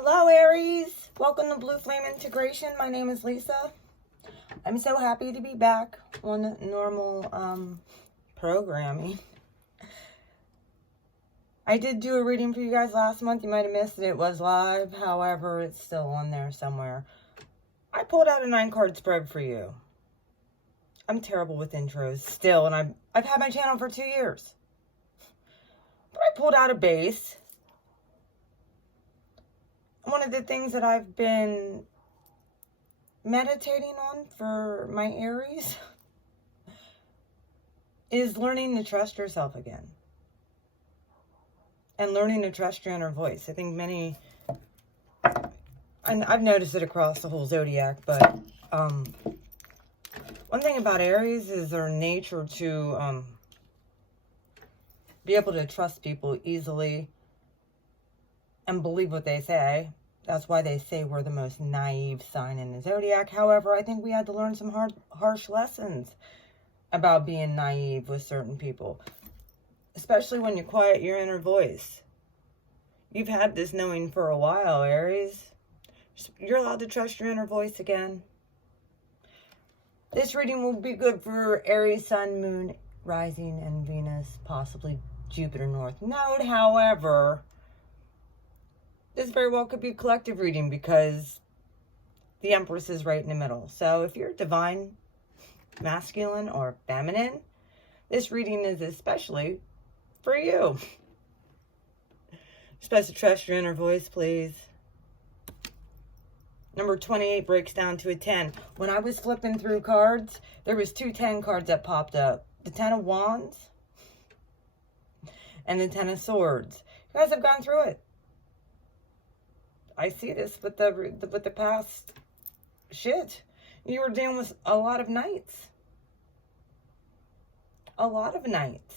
Hello Aries, welcome to Blue Flame Integration. My name is Lisa. I'm so happy to be back on normal programming. I did do a reading for you guys last month. You might have missed it. It was live. However, it's still on there somewhere. I pulled out a 9-card spread for you. I'm terrible with intros still, and I've had my channel for 2 years. But I pulled out a base. One of the things that I've been meditating on for my Aries is learning to trust yourself again. And learning to trust your inner voice. I think many, and I've noticed it across the whole zodiac, but one thing about Aries is their nature to be able to trust people easily and believe what they say. That's why they say we're the most naive sign in the zodiac. However, I think we had to learn some harsh lessons about being naive with certain people. Especially when you quiet your inner voice. You've had this knowing for a while, Aries. You're allowed to trust your inner voice again. This reading will be good for Aries, Sun, Moon, Rising, and Venus, possibly Jupiter North Node. However, this very well could be a collective reading because the Empress is right in the middle. So if you're divine, masculine, or feminine, this reading is especially for you. You're supposed to trust your inner voice, please. Number 28 breaks down to a 10. When I was flipping through cards, there was 2 10 cards that popped up. The 10 of Wands and the 10 of Swords. You guys have gone through it. I see this with the past shit. You were dealing with a lot of nights. A lot of nights.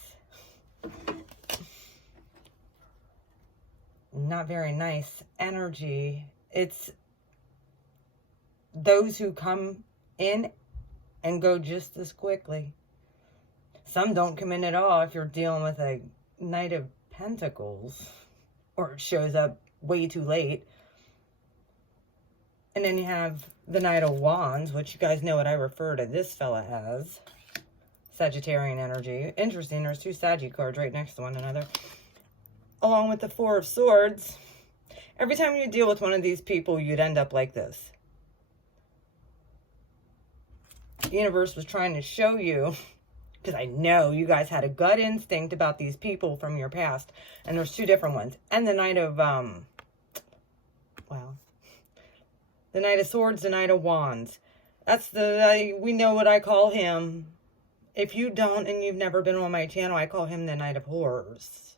Not very nice energy. It's those who come in and go just as quickly. Some don't come in at all if you're dealing with a Knight of Pentacles, or it shows up way too late. And then you have the Knight of Wands, which you guys know what I refer to this fella as. Sagittarian energy. Interesting, there's 2 Saggy cards right next to one another. Along with the 4 of Swords. Every time you deal with one of these people, you'd end up like this. The universe was trying to show you, because I know you guys had a gut instinct about these people from your past. And there's 2 different ones. And the Knight of, the Knight of Swords, the Knight of Wands. That's the, we know what I call him. If you don't and you've never been on my channel, I call him the Knight of Horrors.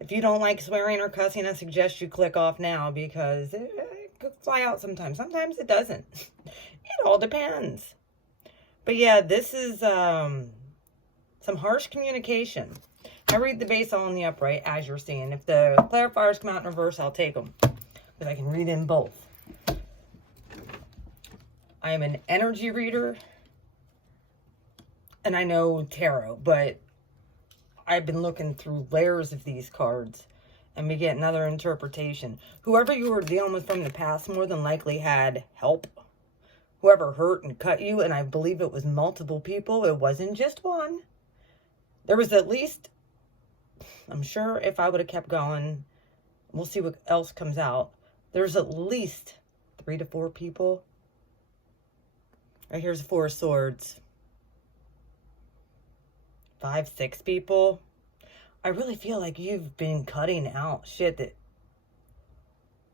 If you don't like swearing or cussing, I suggest you click off now because it could fly out sometimes. Sometimes it doesn't. It all depends. But yeah, this is some harsh communication. I read the base all in the upright, as you're seeing. If the clarifiers come out in reverse, I'll take them. Because I can read in both. I am an energy reader. And I know tarot, but I've been looking through layers of these cards. And we get another interpretation. Whoever you were dealing with from the past more than likely had help. Whoever hurt and cut you, and I believe it was multiple people. It wasn't just one. There was at least, I'm sure if I would have kept going, we'll see what else comes out. There's at least 3 to 4 people. Right here's 4 Swords. 5, 6 people. I really feel like you've been cutting out shit that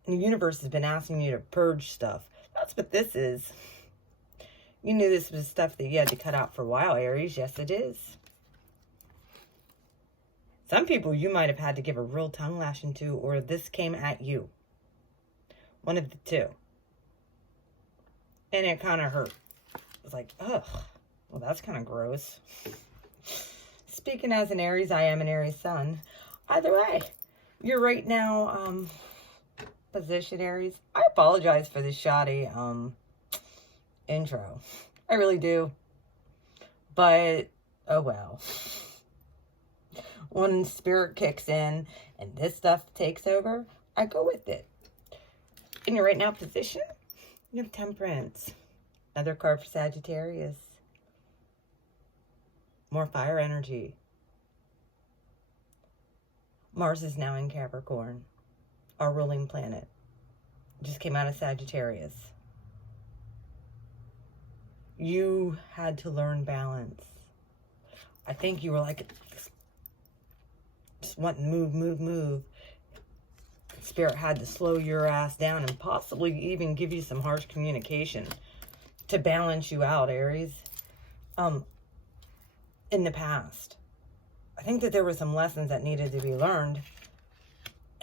the universe has been asking you to purge stuff. That's what this is. You knew this was stuff that you had to cut out for a while, Aries. Yes, it is. Some people you might have had to give a real tongue lashing to, or this came at you. One of the 2. And it kind of hurt. It was like, ugh. Well, that's kind of gross. Speaking as an Aries, I am an Aries Sun. Either way, you're right now, position, Aries. I apologize for the shoddy, intro. I really do. But, oh well. When spirit kicks in and this stuff takes over, I go with it. in your right now position, you have Temperance. Another card for Sagittarius. More fire energy. Mars is now in Capricorn, our ruling planet. Just came out of Sagittarius. You had to learn balance. I think you were like, just wanting to move. Spirit had to slow your ass down and possibly even give you some harsh communication to balance you out, Aries. In the past, I think that there were some lessons that needed to be learned,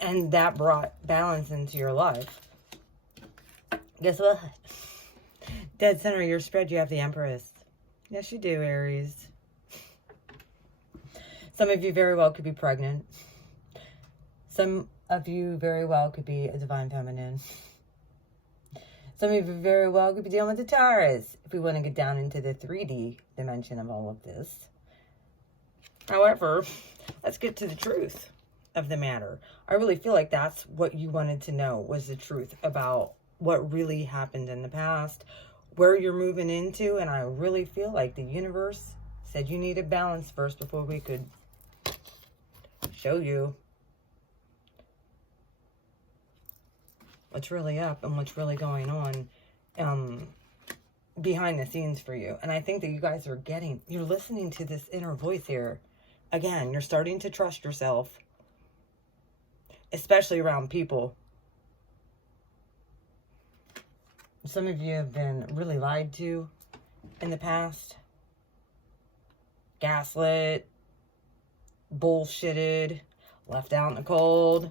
and that brought balance into your life. Guess what? Dead center of your spread, you have the Empress. Yes, you do, Aries. Some of you very well could be pregnant. Some of you very well could be a divine feminine. Some of you very well could be dealing with the Taurus, if we want to get down into the 3D dimension of all of this. However, let's get to the truth of the matter. I really feel like that's what you wanted to know, was the truth about what really happened in the past, where you're moving into, and I really feel like the universe said you needed balance first before we could show you what's really up and what's really going on behind the scenes for you. And I think that you guys are you're listening to this inner voice here. Again, you're starting to trust yourself, especially around people. Some of you have been really lied to in the past, gaslit, bullshitted, left out in the cold.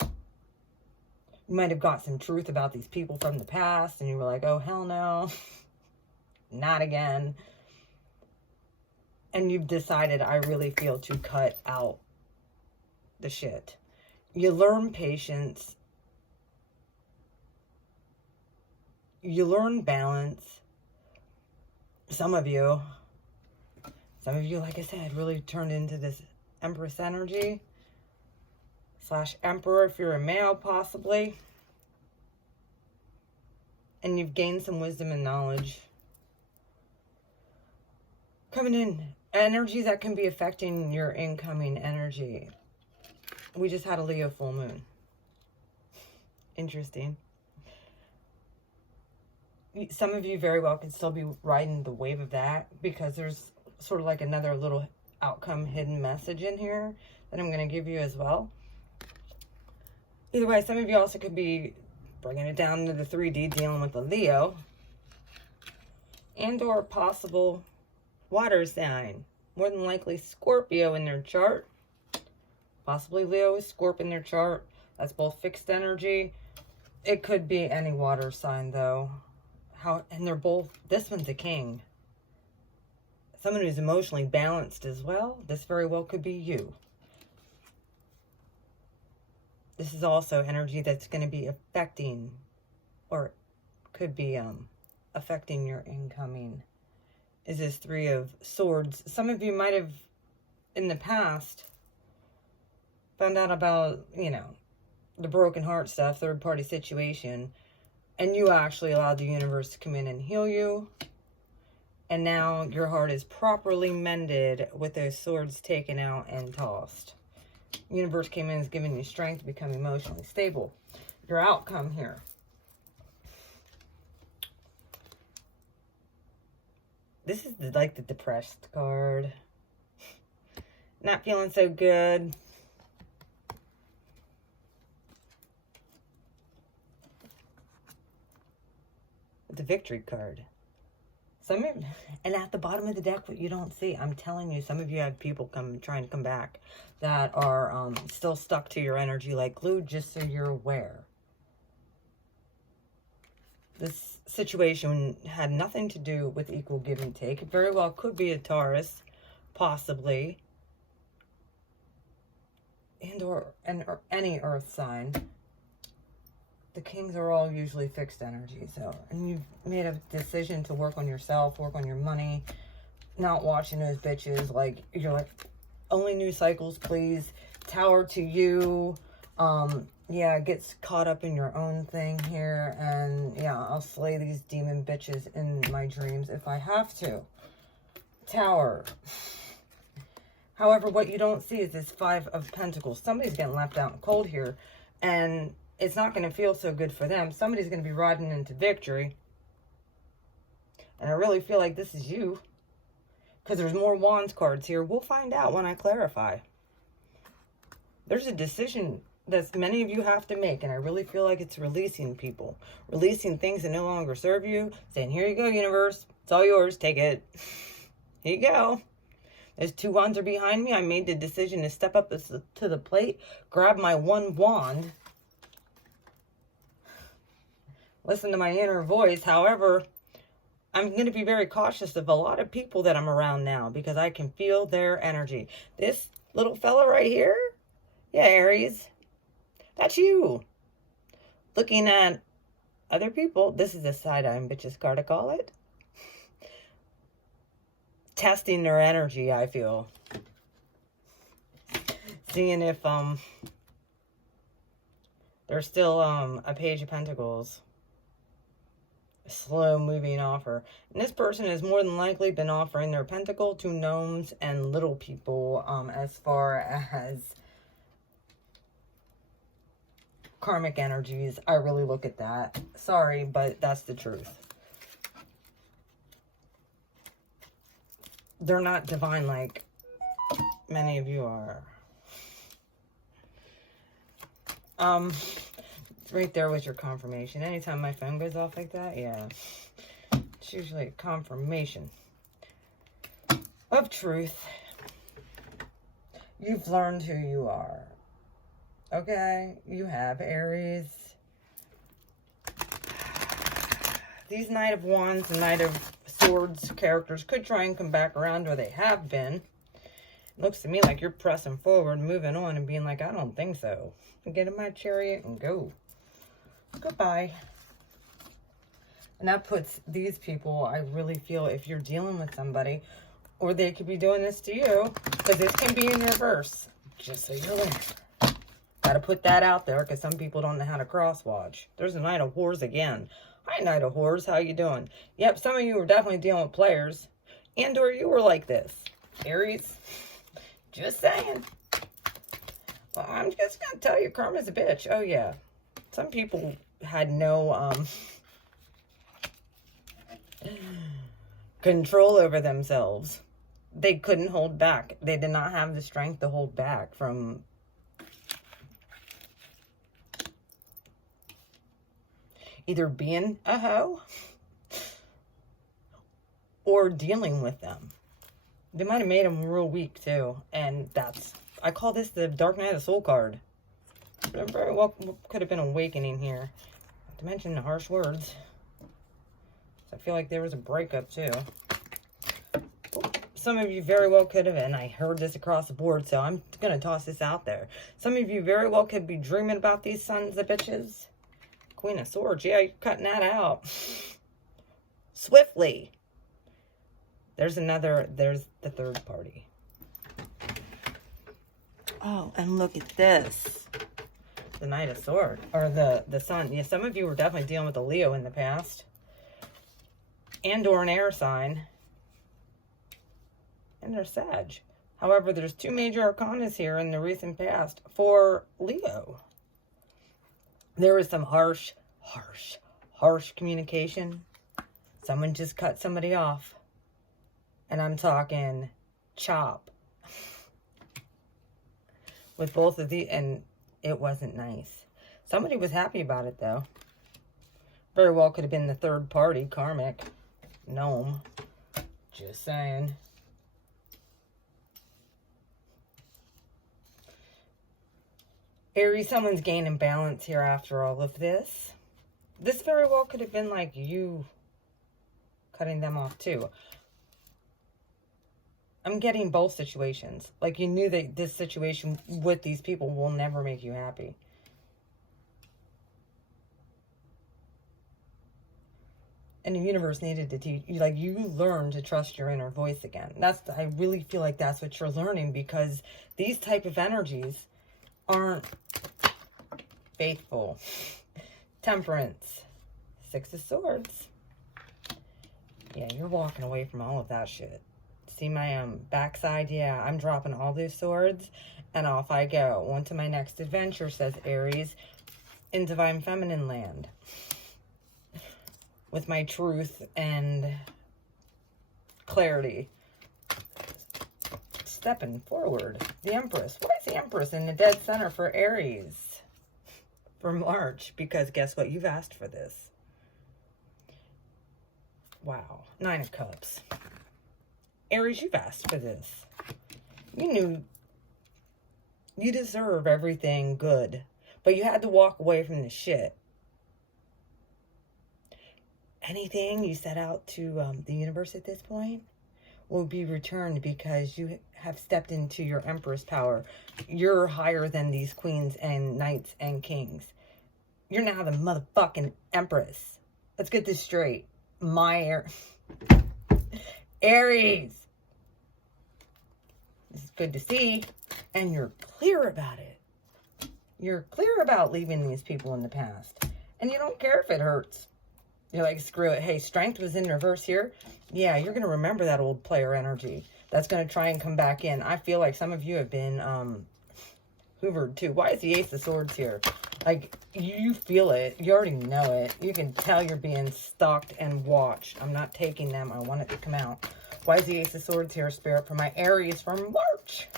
You might have got some truth about these people from the past, and you were like, oh, hell no, not again. And you've decided, I really feel, to cut out the shit. You learn patience. You learn balance. Some of you, like I said, really turned into this Empress energy. / Emperor if you're a male, possibly. And you've gained some wisdom and knowledge. Coming in, energy that can be affecting your incoming energy. We just had a Leo full moon. Interesting. Some of you very well could still be riding the wave of that, because there's sort of like another little outcome hidden message in here that I'm going to give you as well. Either way, some of you also could be bringing it down to the 3D, dealing with the Leo, and or possible water sign. More than likely Scorpio in their chart. Possibly Leo with Scorpio in their chart. That's both fixed energy. It could be any water sign though. And they're both, this one's a king. Someone who's emotionally balanced as well. This very well could be you. This is also energy that's going to be affecting, or could be affecting your incoming. Is this 3 of Swords. Some of you might have, in the past, found out about, the broken heart stuff, third-party situation, and you actually allowed the universe to come in and heal you. And now your heart is properly mended with those swords taken out and tossed. Universe came in and is giving you strength to become emotionally stable. Your outcome here. This is like the depressed card. Not feeling so good. The victory card. And at the bottom of the deck, what you don't see, I'm telling you, some of you have people trying to come back that are still stuck to your energy like glue, just so you're aware. This situation had nothing to do with equal give and take. It very well could be a Taurus, possibly, or any earth sign. The kings are all usually fixed energy. And you've made a decision to work on yourself, work on your money, not watching those bitches. You're like, only new cycles, please. Tower to you. Yeah, it gets caught up in your own thing here. And yeah, I'll slay these demon bitches in my dreams if I have to. Tower. However, what you don't see is this 5 of Pentacles. Somebody's getting left out in cold here. And it's not going to feel so good for them. Somebody's going to be riding into victory. And I really feel like this is you. Because there's more Wands cards here. We'll find out when I clarify. There's a decision that many of you have to make. And I really feel like it's releasing people. Releasing things that no longer serve you. Saying, here you go, universe. It's all yours. Take it. Here you go. There's 2 wands are behind me. I made the decision to step up to the plate. Grab my 1 wand. Listen to my inner voice. However, I'm going to be very cautious of a lot of people that I'm around now because I can feel their energy. This little fella right here, yeah, Aries, that's you. Looking at other people, this is a side-eye bitches card, I call it. Testing their energy, I feel. Seeing if there's still a Page of Pentacles. Slow moving offer. And this person has more than likely been offering their pentacle to gnomes and little people as far as karmic energies. I really look at that. Sorry, but that's the truth. They're not divine like many of you are. Right there was your confirmation. Anytime my phone goes off like that, yeah. It's usually a confirmation of truth. You've learned who you are. Okay? You have, Aries. These Knight of Wands and Knight of Swords characters could try and come back around where they have been. It looks to me like you're pressing forward, moving on, and being like, I don't think so. Get in my chariot and go. Goodbye. And that puts these people, I really feel, if you're dealing with somebody, or they could be doing this to you, because this can be in reverse, just so you're aware. Got to put that out there, because some people don't know how to cross-watch. There's a Knight of Whores again. Hi, Knight of Whores. How you doing? Yep, some of you were definitely dealing with players, and or you were like this. Aries, just saying. Well, I'm just going to tell you, karma's a bitch. Oh, yeah. Some people had no control over themselves. They couldn't hold back. They did not have the strength to hold back from either being a hoe or dealing with them. They might have made them real weak too. And that's, I call this the Dark Knight of the Soul card. But very well could have been awakening here. Not to mention the harsh words. I feel like there was a breakup too. Some of you very well could have, and I heard this across the board, so I'm going to toss this out there. Some of you very well could be dreaming about these sons of bitches. Queen of Swords, yeah, you're cutting that out. Swiftly. There's the third party. Oh, and look at this. The Knight of Swords, or the Sun. Yeah, some of you were definitely dealing with a Leo in the past. And or an air sign. And they're Sag. However, there's 2 major arcanas here in the recent past for Leo. There was some harsh communication. Someone just cut somebody off. And I'm talking chop. With both of the, and it wasn't nice. Somebody was happy about it though. Very well could have been the third party, karmic, gnome. Just saying. Aries, someone's gaining balance here after all of this. This very well could have been like you cutting them off too. I'm getting both situations. Like you knew that this situation with these people will never make you happy. And the universe needed to teach you, like you learn to trust your inner voice again. I really feel like that's what you're learning, because these type of energies aren't faithful. Temperance. 6 of Swords. Yeah, you're walking away from all of that shit. See my backside? Yeah, I'm dropping all these swords and off I go. On to my next adventure, says Aries, in Divine Feminine land. With my truth and clarity. Stepping forward. The Empress. Why is the Empress in the dead center for Aries? For March. Because guess what? You've asked for this. Wow. 9 of Cups. Aries, you've asked for this. You knew you deserve everything good, but you had to walk away from the shit. Anything you set out to the universe at this point will be returned because you have stepped into your Empress power. You're higher than these queens and knights and kings. You're now the motherfucking Empress. Let's get this straight. Aries. This is good to see. And you're clear about it. You're clear about leaving these people in the past. And you don't care if it hurts. You're like, screw it. Hey, Strength was in reverse here. Yeah, you're going to remember that old player energy. That's going to try and come back in. I feel like some of you have been hoovered too. Why is the Ace of Swords here? Like, you feel it. You already know it. You can tell you're being stalked and watched. I'm not taking them. I want it to come out. Why is the Ace of Swords here, Spirit, for my Aries from March?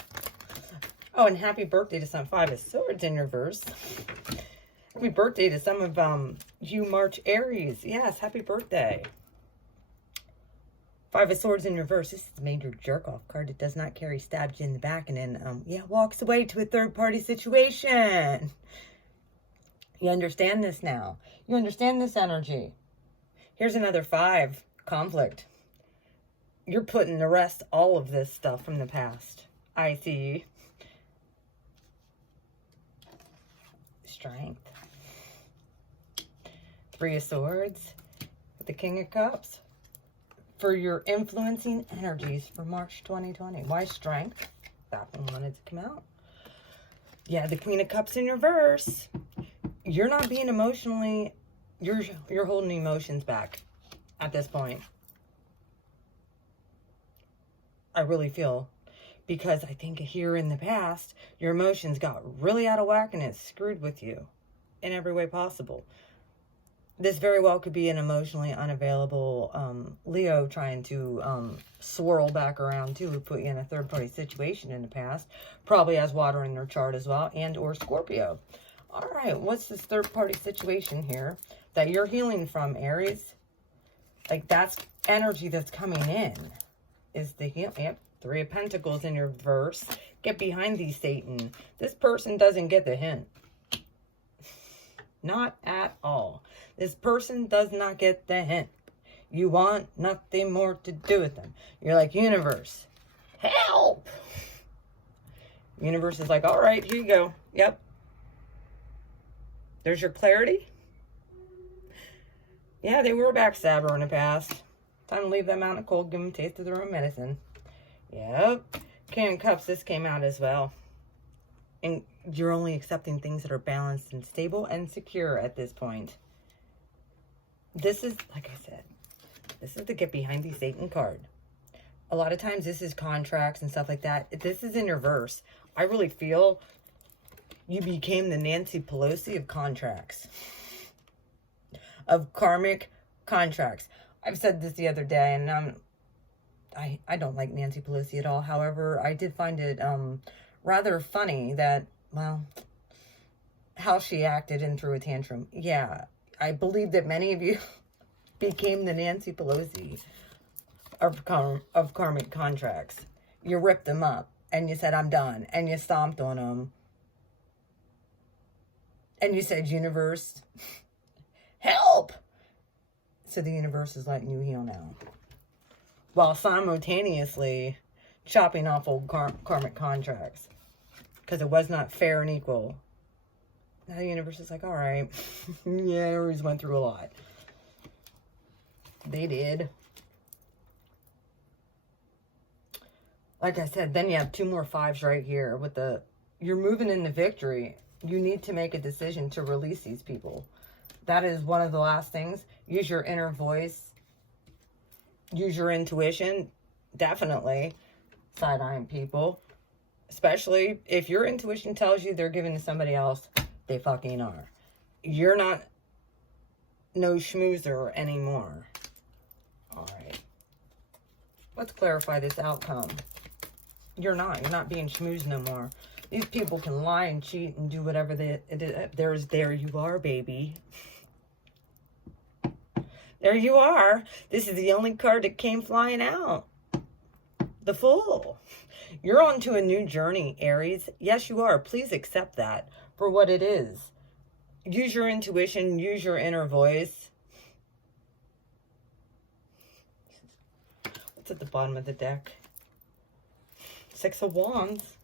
Oh, and happy birthday to some 5 of Swords in reverse. Happy birthday to some of you March Aries. Yes, happy birthday. 5 of Swords in reverse. This is a major jerk-off card. It does not carry, stabs you in the back, and then, yeah, walks away to a third-party situation. You understand this now. You understand this energy. Here's another 5. Conflict. You're putting to rest all of this stuff from the past. I see. Strength. 3 of Swords. With the King of Cups. For your influencing energies for March 2020. Why Strength? That one wanted to come out. Yeah, the Queen of Cups in reverse. You're not being emotionally, you're holding emotions back at this point. I really feel, because I think here in the past, your emotions got really out of whack and it screwed with you in every way possible. This very well could be an emotionally unavailable Leo trying to swirl back around too, put you in a third-party situation in the past. Probably has water in their chart as well, and or Scorpio. All right, what's this third-party situation here that you're healing from, Aries? Like, that's energy that's coming in. Is the heal? Yep, 3 of Pentacles in reverse. Get behind thee, Satan. This person doesn't get the hint. Not at all. This person does not get the hint. You want nothing more to do with them. You're like, universe, help! Universe is like, all right, here you go. Yep. There's your clarity. Yeah, they were a backstabber in the past. Time to leave them out in the cold, give them a taste of their own medicine. Yep. King of Cups, this came out as well. And you're only accepting things that are balanced and stable and secure at this point. This is, like I said, this is the get behind the Satan card. A lot of times this is contracts and stuff like that. This is in reverse. I really feel you became the Nancy Pelosi of contracts. Of karmic contracts. I've said this the other day, and I don't like Nancy Pelosi at all. However, I did find it rather funny that, well, how she acted and threw a tantrum. Yeah, I believe that many of you became the Nancy Pelosi of karmic contracts. You ripped them up, and you said, I'm done, and you stomped on them. And you said, universe, help! So the universe is letting you heal now. While simultaneously chopping off old karmic contracts. Because it was not fair and equal. Now the universe is like, all right. Yeah, Aries went through a lot. They did. Like I said, then you have 2 more 5s right here with the, you're moving into victory. You need to make a decision to release these people. That is one of the last things. Use your inner voice. Use your intuition. Definitely. Side-eyeing people. Especially if your intuition tells you they're giving to somebody else, they fucking are. You're not no schmoozer anymore. Alright. Let's clarify this outcome. You're not. You're not being schmoozed no more. These people can lie and cheat and do whatever there you are, baby. There you are. This is the only card that came flying out. The Fool. You're on to a new journey, Aries. Yes, you are. Please accept that for what it is. Use your intuition. Use your inner voice. What's at the bottom of the deck? 6 of Wands.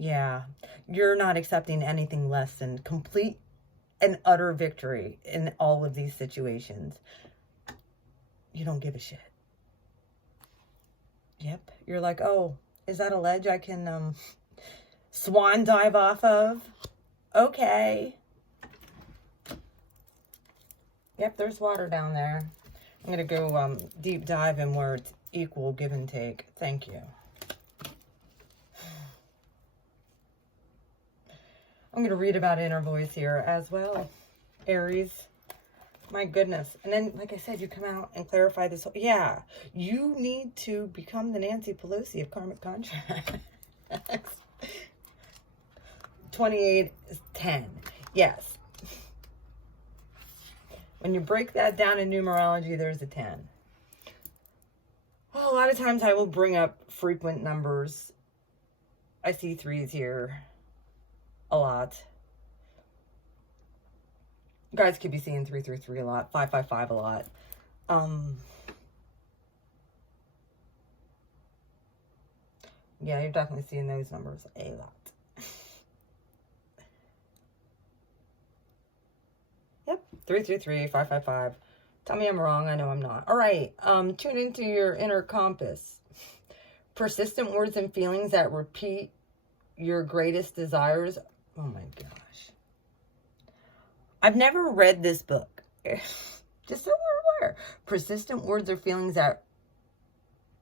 Yeah, you're not accepting anything less than complete and utter victory in all of these situations. You don't give a shit. Yep, you're like, oh, is that a ledge I can swan dive off of? Okay. Yep, there's water down there. I'm going to go deep dive in where it's equal give and take. Thank you. I'm going to read about inner voice here as well, Aries. My goodness. And then, like I said, you come out and clarify this. Yeah, you need to become the Nancy Pelosi of karmic contracts. 28 is 10. Yes. When you break that down in numerology, there's a 10. Well, a lot of times I will bring up frequent numbers. I see 3s here. A lot. You guys could be seeing 333 a lot, 555 a lot. Yeah, you're definitely seeing those numbers a lot. Yep, 333, 555. Tell me I'm wrong. I know I'm not. All right. Tune into your inner compass. Persistent words and feelings that repeat your greatest desires. Oh my gosh. I've never read this book. Just so we're aware. Persistent words or feelings that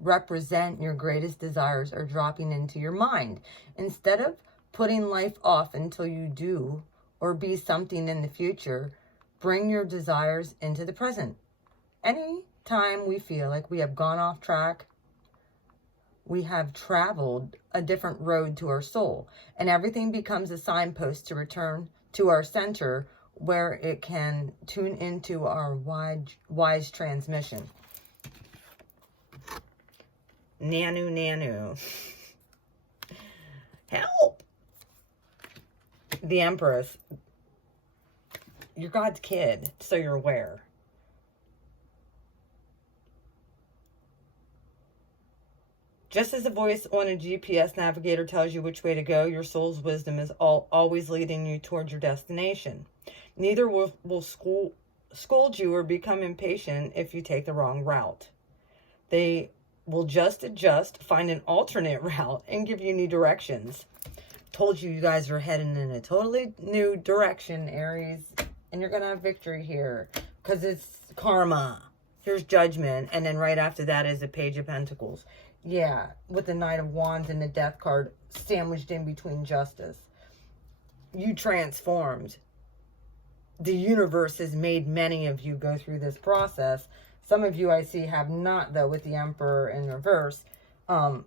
represent your greatest desires are dropping into your mind. Instead of putting life off until you do or be something in the future, bring your desires into the present. Any time we feel like we have gone off track, we have traveled a different road to our soul, and everything becomes a signpost to return to our center where it can tune into our wise transmission. Nanu, nanu. Help! The Empress. You're God's kid, so you're aware. Just as a voice on a GPS navigator tells you which way to go, your soul's wisdom is always leading you towards your destination. Neither will scold you or become impatient if you take the wrong route. They will just adjust, find an alternate route, and give you new directions. Told you guys are heading in a totally new direction, Aries. And you're going to have victory here because it's karma. Here's judgment. And then right after that is the Page of Pentacles. Yeah, with the Knight of Wands and the Death card sandwiched in between justice. You transformed. The universe has made many of you go through this process. Some of you I see have not, though, with the Emperor in reverse. Some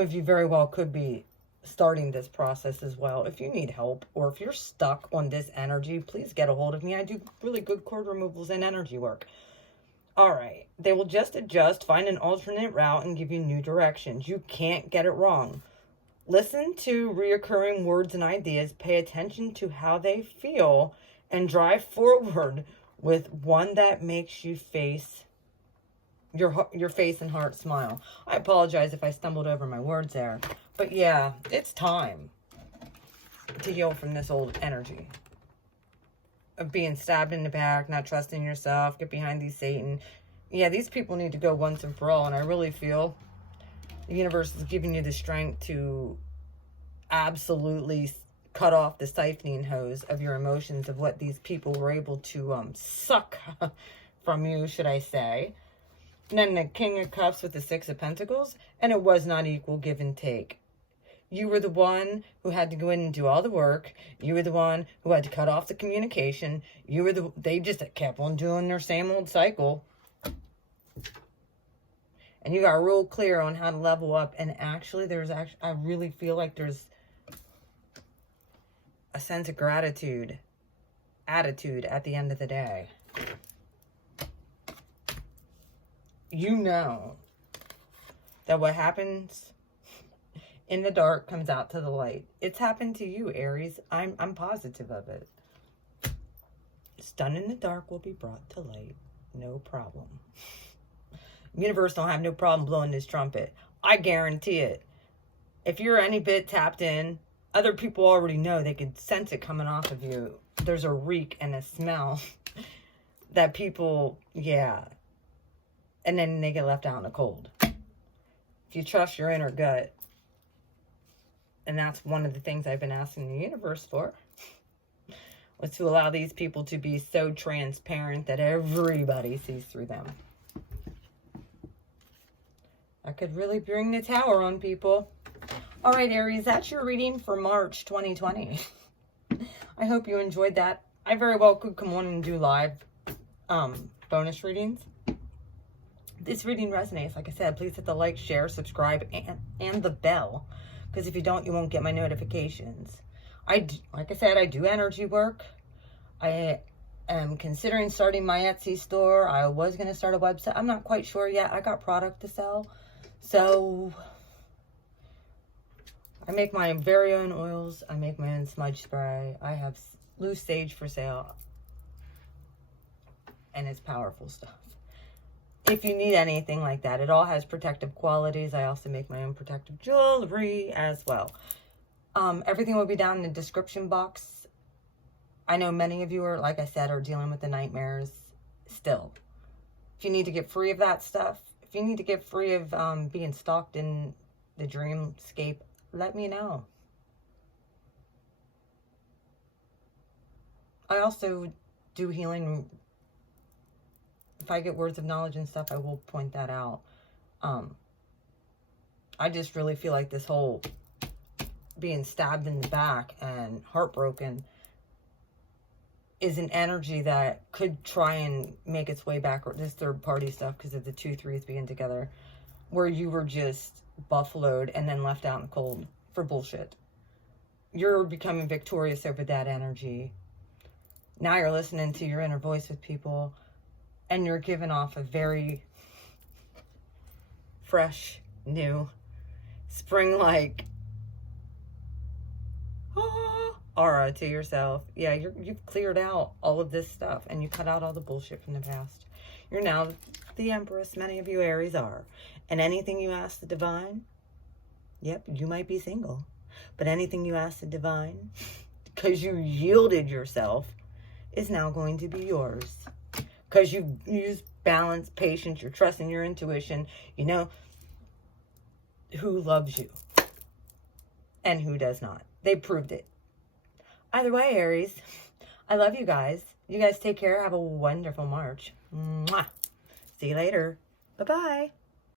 of you very well could be starting this process as well. If you need help or if you're stuck on this energy, please get a hold of me. I do really good cord removals and energy work. All right. They will just adjust, find an alternate route, and give you new directions. You can't get it wrong. Listen to reoccurring words and ideas. Pay attention to how they feel and drive forward with one that makes you face your face and heart smile. I apologize if I stumbled over my words there. But yeah, it's time to heal from this old energy of being stabbed in the back, not trusting yourself, get behind these Satan. Yeah, these people need to go once and for all. And I really feel the universe is giving you the strength to absolutely cut off the siphoning hose of your emotions, of what these people were able to suck from you, should I say. And then the King of Cups with the Six of Pentacles, and it was not equal give and take. You were the one who had to go in and do all the work. You were the one who had to cut off the communication. They just kept on doing their same old cycle. And you got real clear on how to level up. And actually, I really feel like there's a sense of gratitude, attitude at the end of the day. You know that what happens in the dark comes out to the light. It's happened to you, Aries. I'm positive of it. It's done in the dark will be brought to light. No problem. Universe don't have no problem blowing this trumpet. I guarantee it. If you're any bit tapped in, other people already know. They can sense it coming off of you. There's a reek and a smell that people, yeah. And then they get left out in the cold. If you trust your inner gut, and that's one of the things I've been asking the universe for, was to allow these people to be so transparent that everybody sees through them. I could really bring the tower on people. All right, Aries, that's your reading for March 2020. I hope you enjoyed that. I very well could come on and do live bonus readings. This reading resonates, like I said, please hit the like, share, subscribe, and the bell. Because if you don't, you won't get my notifications. Like I said, I do energy work. I am considering starting my Etsy store. I was going to start a website. I'm not quite sure yet. I got product to sell. So I make my very own oils. I make my own smudge spray. I have loose sage for sale. And it's powerful stuff. If you need anything like that, it all has protective qualities. I also make my own protective jewelry as well. Everything will be down in the description box. I know many of you are, like I said, are dealing with the nightmares still. If you need to get free of that stuff, if you need to get free of being stalked in the dreamscape, let me know. I also do healing. If I get words of knowledge and stuff, I will point that out. I just really feel like this whole being stabbed in the back and heartbroken is an energy that could try and make its way back, or this third party stuff, because of the 2 3s being together, where you were just buffaloed and then left out in the cold for bullshit. You're becoming victorious over that energy. Now you're listening to your inner voice with people, and you're giving off a very fresh, new, spring-like aura to yourself. Yeah, you've cleared out all of this stuff, and you cut out all the bullshit from the past. You're now the Empress. Many of you Aries are. And anything you ask the divine, yep, you might be single, but anything you ask the divine, because you yielded yourself, is now going to be yours. Because you use balance, patience, you're trusting your intuition. You know who loves you and who does not. They proved it. Either way, Aries, I love you guys. You guys take care. Have a wonderful March. Mwah. See you later. Bye-bye.